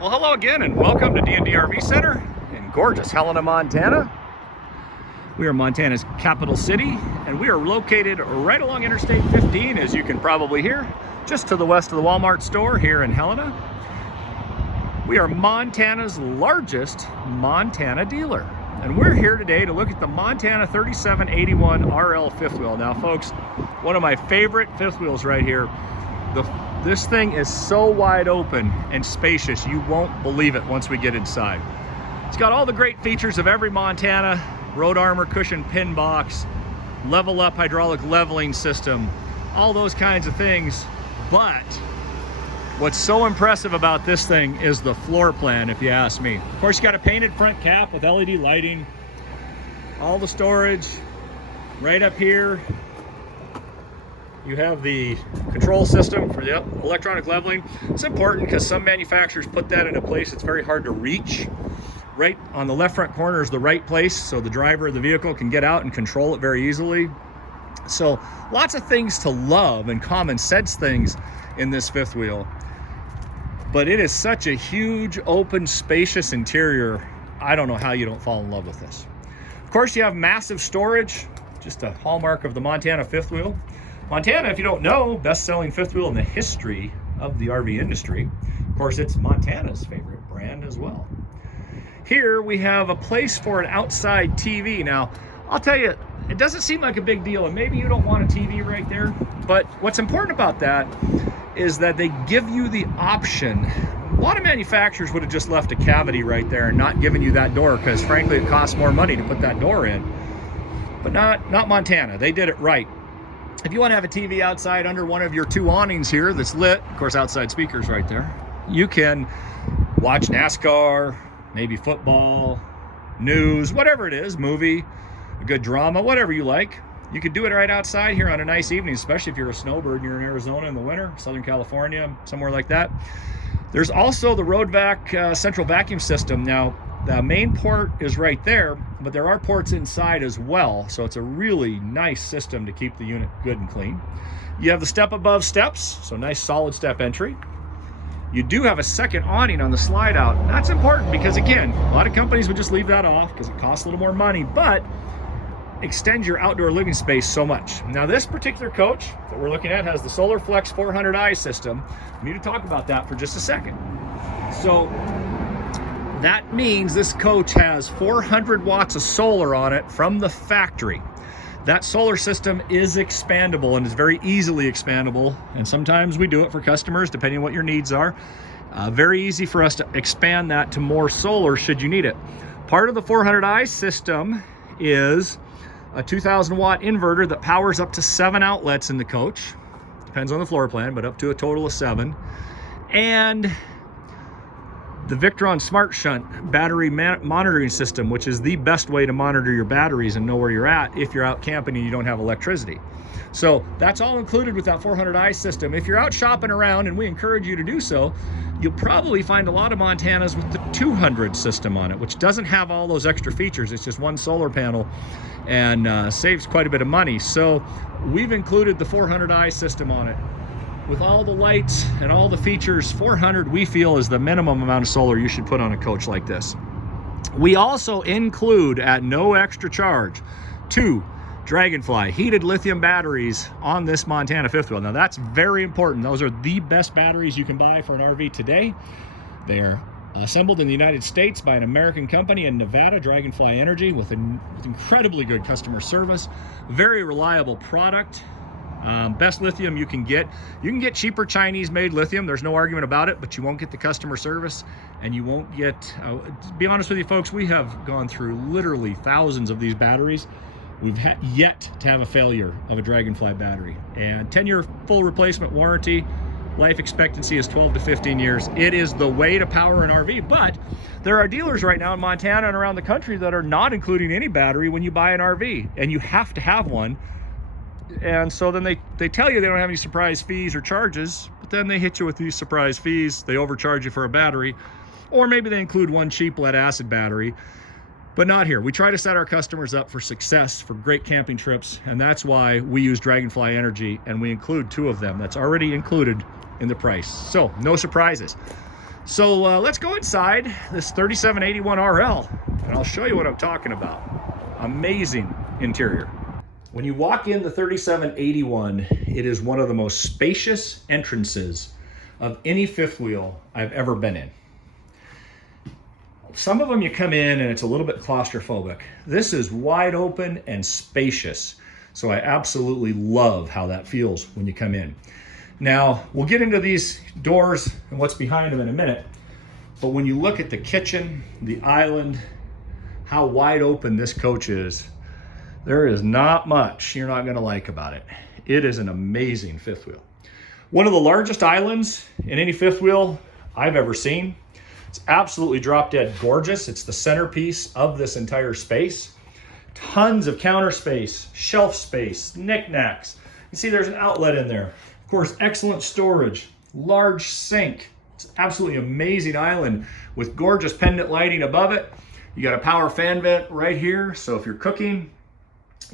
Well, hello again and welcome to D&D RV Center in gorgeous Helena, Montana. We are Montana's capital city and we are located right along Interstate 15, as you can probably hear, just to the west of the Walmart store here in Helena. We are Montana's largest Montana dealer, and we're here today to look at the Montana 3781 RL fifth wheel. Now folks, one of my favorite fifth wheels right here. This thing is so wide open and spacious, you won't believe it once we get inside. It's got all the great features of every Montana: road armor, cushion pin box, level up hydraulic leveling system, all those kinds of things. But what's so impressive about this thing is the floor plan, if you ask me. Of course, you got a painted front cap with LED lighting, all the storage right up here. You have the control system for the electronic leveling. It's important because some manufacturers put that in a place that's very hard to reach. Right on the left front corner is the right place, so the driver of the vehicle can get out and control it very easily. So lots of things to love and common sense things in this fifth wheel. But it is such a huge, open, spacious interior. I don't know how you don't fall in love with this. Of course, you have massive storage, just a hallmark of the Montana fifth wheel. Montana, if you don't know, best-selling fifth wheel in the history of the RV industry. Of course, it's Montana's favorite brand as well. Here we have a place for an outside TV. Now, I'll tell you, it doesn't seem like a big deal, and maybe you don't want a TV right there, but what's important about that is that they give you the option. A lot of manufacturers would have just left a cavity right there and not given you that door, because frankly, it costs more money to put that door in. But not Montana. They did it right. If you want to have a TV outside under one of your two awnings here that's lit, of course outside speakers right there, you can watch NASCAR, maybe football, news, whatever it is, movie, a good drama, whatever you like. You could do it right outside here on a nice evening, especially if you're a snowbird and you're in Arizona in the winter, Southern California, somewhere like that. There's also the road vac central vacuum system. Now, the main port is right there, but there are ports inside as well, so it's a really nice system to keep the unit good and clean. You have the step above steps, so nice solid step entry. You do have a second awning on the slide out. That's important because, again, a lot of companies would just leave that off because it costs a little more money, but extends your outdoor living space so much. Now, this particular coach that we're looking at has the Solar Flex 400i system. We need to talk about that for just a second. So that means this coach has 400 watts of solar on it from the factory. That solar system is expandable and is very easily expandable, and sometimes we do it for customers depending on what your needs are. Very easy for us to expand that to more solar should you need it. Part of the 400i system is a 2,000 watt inverter that powers up to 7 outlets in the coach. Depends on the floor plan, but up to a total of 7. And the Victron Smart Shunt battery monitoring system, which is the best way to monitor your batteries and know where you're at if you're out camping and you don't have electricity. So that's all included with that 400i system. If you're out shopping around, and we encourage you to do so, you'll probably find a lot of Montanas with the 200 system on it, which doesn't have all those extra features. It's just one solar panel and saves quite a bit of money. So we've included the 400i system on it. With all the lights and all the features, 400 we feel is the minimum amount of solar you should put on a coach like this. We also include, at no extra charge, 2 Dragonfly heated lithium batteries on this Montana fifth wheel. Now that's very important. Those are the best batteries you can buy for an RV today. They're assembled in the United States by an American company in Nevada, Dragonfly Energy, with incredibly good customer service. Very reliable product. Best lithium you can get. You can get cheaper Chinese-made lithium, there's no argument about it, but you won't get the customer service, and you won't get, to be honest with you folks, we have gone through literally thousands of these batteries. We've yet to have a failure of a Dragonfly battery. And 10-year full replacement warranty, life expectancy is 12 to 15 years. It is the way to power an RV, but there are dealers right now in Montana and around the country that are not including any battery when you buy an RV, and you have to have one. And so then they tell you they don't have any surprise fees or charges, but then they hit you with these surprise fees. They overcharge you for a battery, or maybe they include one cheap lead acid battery, but not here. We try to set our customers up for success, for great camping trips, and that's why we use Dragonfly Energy, and we include 2 of them. That's already included in the price. So no surprises. So let's go inside this 3781 RL and I'll show you what I'm talking about. Amazing interior. When you walk in the 3781, it is one of the most spacious entrances of any fifth wheel I've ever been in. Some of them you come in and it's a little bit claustrophobic. This is wide open and spacious. So I absolutely love how that feels when you come in. Now, we'll get into these doors and what's behind them in a minute, but when you look at the kitchen, the island, how wide open this coach is, there is not much you're not gonna like about it. It is an amazing fifth wheel. One of the largest islands in any fifth wheel I've ever seen. It's absolutely drop dead gorgeous. It's the centerpiece of this entire space. Tons of counter space, shelf space, knickknacks. You see there's an outlet in there. Of course, excellent storage, large sink. It's an absolutely amazing island with gorgeous pendant lighting above it. You got a power fan vent right here, so if you're cooking,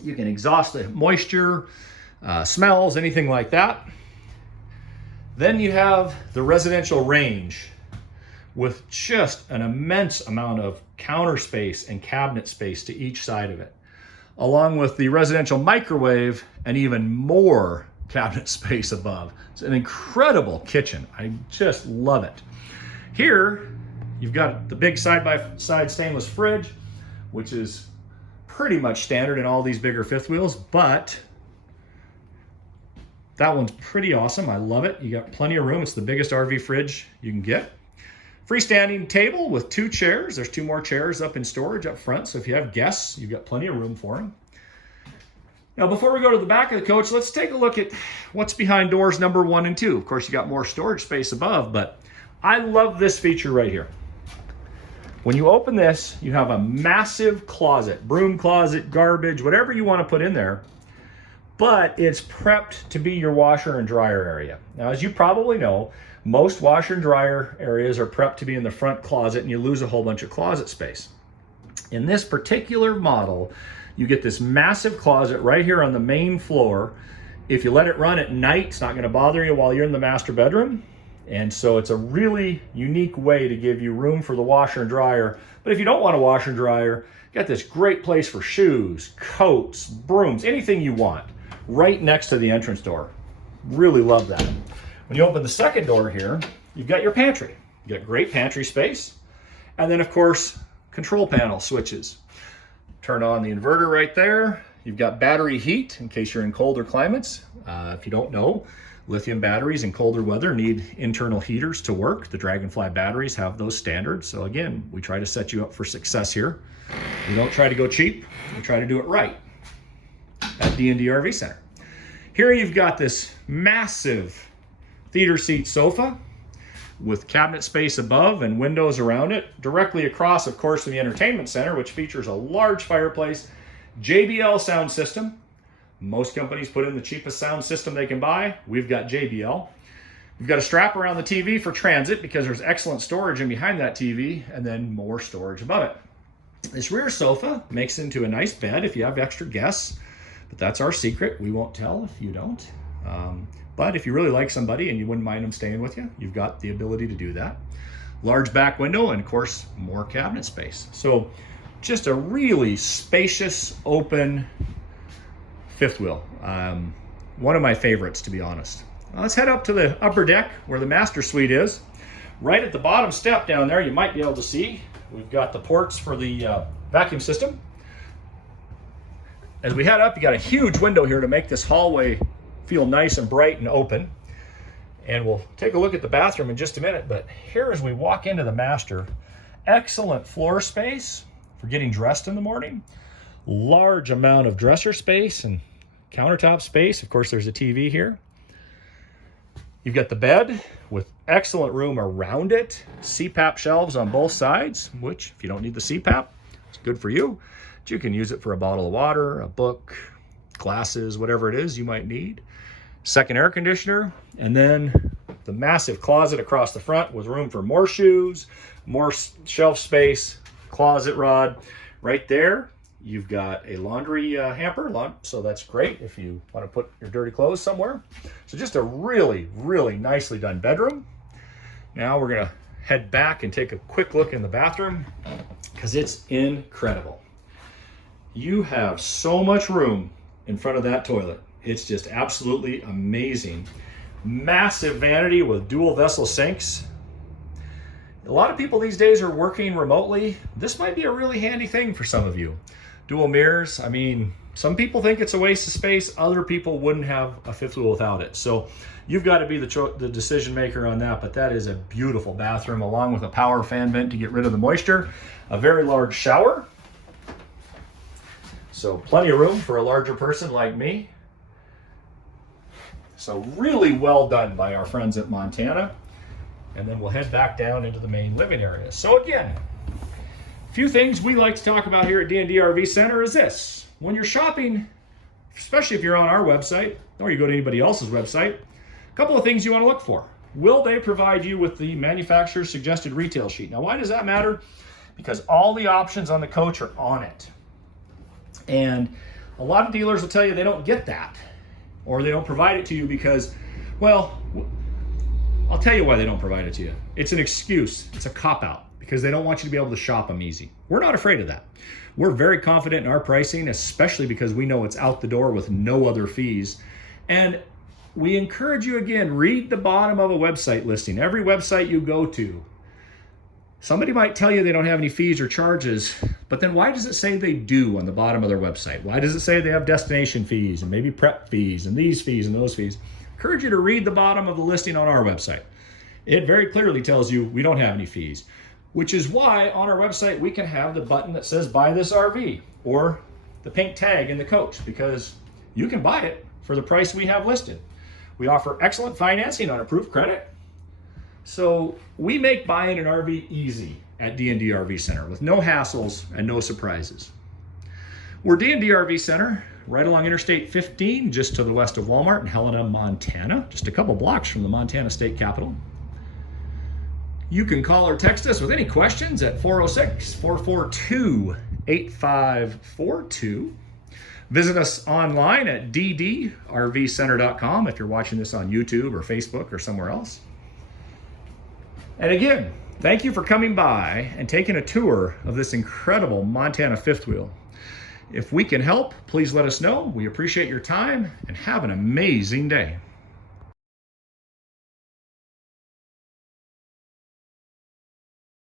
you can exhaust the moisture, smells, anything like that. Then you have the residential range with just an immense amount of counter space and cabinet space to each side of it, along with the residential microwave and even more cabinet space above. It's an incredible kitchen. I just love it. Here, you've got the big side-by-side stainless fridge, which is pretty much standard in all these bigger fifth wheels, but that one's pretty awesome. I love it. You got plenty of room. It's the biggest RV fridge you can get. Freestanding table with 2 chairs. There's 2 more chairs up in storage up front, so if you have guests, you've got plenty of room for them. Now, before we go to the back of the coach, let's take a look at what's behind doors number 1 and 2. Of course, you got more storage space above, but I love this feature right here. When you open this, you have a massive closet, broom closet, garbage, whatever you want to put in there, but it's prepped to be your washer and dryer area. Now, as you probably know, most washer and dryer areas are prepped to be in the front closet and you lose a whole bunch of closet space. In this particular model, you get this massive closet right here on the main floor. If you let it run at night, it's not going to bother you while you're in the master bedroom. And so it's a really unique way to give you room for the washer and dryer. But if you don't want a washer and dryer, you got this great place for shoes, coats, brooms, anything you want, right next to the entrance door. Really love that. When you open the second door here, you've got your pantry. You got great pantry space. And then, of course, control panel switches. Turn on the inverter right there. You've got battery heat in case you're in colder climates. If you don't know, lithium batteries in colder weather need internal heaters to work. The Dragonfly batteries have those standards. So again, we try to set you up for success here. We don't try to go cheap. We try to do it right at D&D RV Center. Here you've got this massive theater seat sofa with cabinet space above and windows around it. Directly across, of course, from the entertainment center, which features a large fireplace, JBL sound system. Most companies put in the cheapest sound system they can buy. We've got JBL. We've got a strap around the TV for transit because there's excellent storage in behind that TV and then more storage above it. This rear sofa makes into a nice bed if you have extra guests, but that's our secret. We won't tell if you don't. But if you really like somebody and you wouldn't mind them staying with you, you've got the ability to do that. Large back window and, of course, more cabinet space. So just a really spacious, open fifth wheel. One of my favorites, to be honest. Now let's head up to the upper deck where the master suite is. Right at the bottom step down there, you might be able to see, we've got the ports for the vacuum system. As we head up, you got a huge window here to make this hallway feel nice and bright and open. And we'll take a look at the bathroom in just a minute, but here as we walk into the master, excellent floor space for getting dressed in the morning, large amount of dresser space and countertop space. Of course, there's a TV here. You've got the bed with excellent room around it, CPAP shelves on both sides, which if you don't need the CPAP, it's good for you. But you can use it for a bottle of water, a book, glasses, whatever it is you might need. Second air conditioner, and then the massive closet across the front with room for more shoes, more shelf space, closet rod. Right there, you've got a laundry hamper, so that's great if you want to put your dirty clothes somewhere. So just a really, really nicely done bedroom. Now we're gonna head back and take a quick look in the bathroom because it's incredible. You have so much room in front of that toilet. It's just absolutely amazing. Massive vanity with dual vessel sinks. A lot of people these days are working remotely. This might be a really handy thing for some of you. Dual mirrors, I mean, some people think it's a waste of space. Other people wouldn't have a fifth wheel without it. So you've got to be the decision maker on that, but that is a beautiful bathroom along with a power fan vent to get rid of the moisture. A very large shower. So plenty of room for a larger person like me. So really well done by our friends at Montana. And then we'll head back down into the main living area. So again, a few things we like to talk about here at D&D RV Center is this. When you're shopping, especially if you're on our website, or you go to anybody else's website, a couple of things you want to look for. Will they provide you with the manufacturer's suggested retail sheet? Now, why does that matter? Because all the options on the coach are on it. And a lot of dealers will tell you they don't get that, or they don't provide it to you because, well, I'll tell you why they don't provide it to you. It's an excuse. It's a cop-out because they don't want you to be able to shop them easy. We're not afraid of that. We're very confident in our pricing, especially because we know it's out the door with no other fees. And we encourage you, again, read the bottom of a website listing. Every website you go to, somebody might tell you they don't have any fees or charges, but then why does it say they do on the bottom of their website? Why does it say they have destination fees and maybe prep fees and these fees and those fees? Encourage you to read the bottom of the listing on our website. It very clearly tells you we don't have any fees, which is why on our website we can have the button that says buy this RV or the pink tag in the coach, because you can buy it for the price we have listed. We offer excellent financing on approved credit. So we make buying an RV easy at D&D RV Center with no hassles and no surprises. We're D&D RV Center, right along Interstate 15, just to the west of Walmart in Helena, Montana, just a couple blocks from the Montana State Capitol. You can call or text us with any questions at 406-442-8542. Visit us online at ddrvcenter.com if you're watching this on YouTube or Facebook or somewhere else. And again, thank you for coming by and taking a tour of this incredible Montana fifth wheel. If we can help, please let us know. We appreciate your time and have an amazing day.